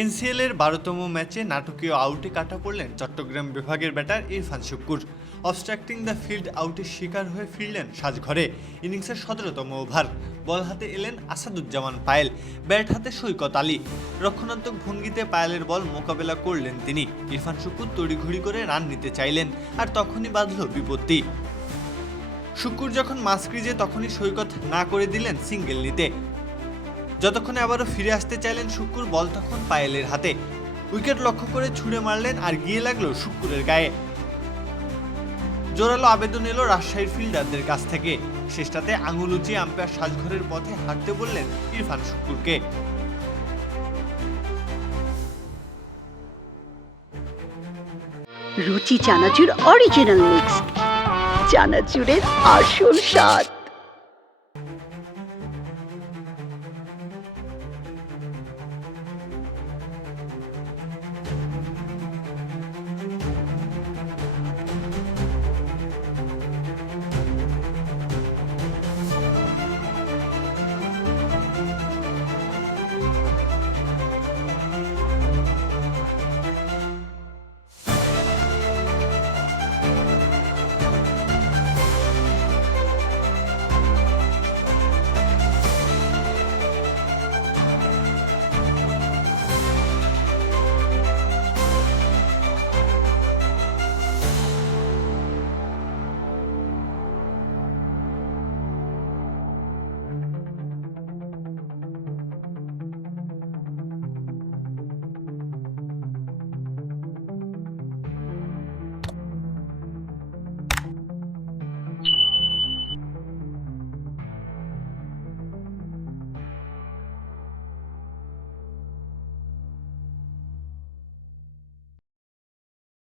NCL এর বারোতম ম্যাচে নাটকীয় আউটে কাটা পড়লেন চট্টগ্রাম বিভাগের batter Irfan Sukkur. Obstructing the field আউটের শিকার হয়ে ফিরলেন সাজঘরে। ইনিংসের সতেরোতম ওভার। বল হাতে এলেন আসাদুজ্জামান পায়েল। ব্যাট হাতে সৈকত আলী। রক্ষণাত্মক ভঙ্গিতে পায়েলের বল মোকাবেলা করলেন তিনি। ইরফান শুক্কুর তড়িঘড়ি করে রান নিতে চাইলেন আর তখনই বাঁধল বিপত্তি। শুক্কুর যখন মাস্ক্রিজে তখনই সৈকত না করে দিলেন সিঙ্গেল নিতে। যতক্ষণে আবারও ফিরে আসতে চাইলেন শুক্কুর বল তখন পায়েলের হাতে। উইকেট লক্ষ্য করে ছুঁড়ে মারলেন আর গিয়ে লাগল শুক্কুরের গায়ে। জোরালো আবেদন এলো রাজশাহীর ফিল্ডারদের কাছ থেকে। শেষটাতে আঙুল উঁচিয়ে আম্পায়ার সাজঘরের পথে হাঁটতে বললেন ইরফান শুক্কুরকে। রুচি চানাচুর অরিজিনাল মিক্স চানাচুরের আসল স্বাদ।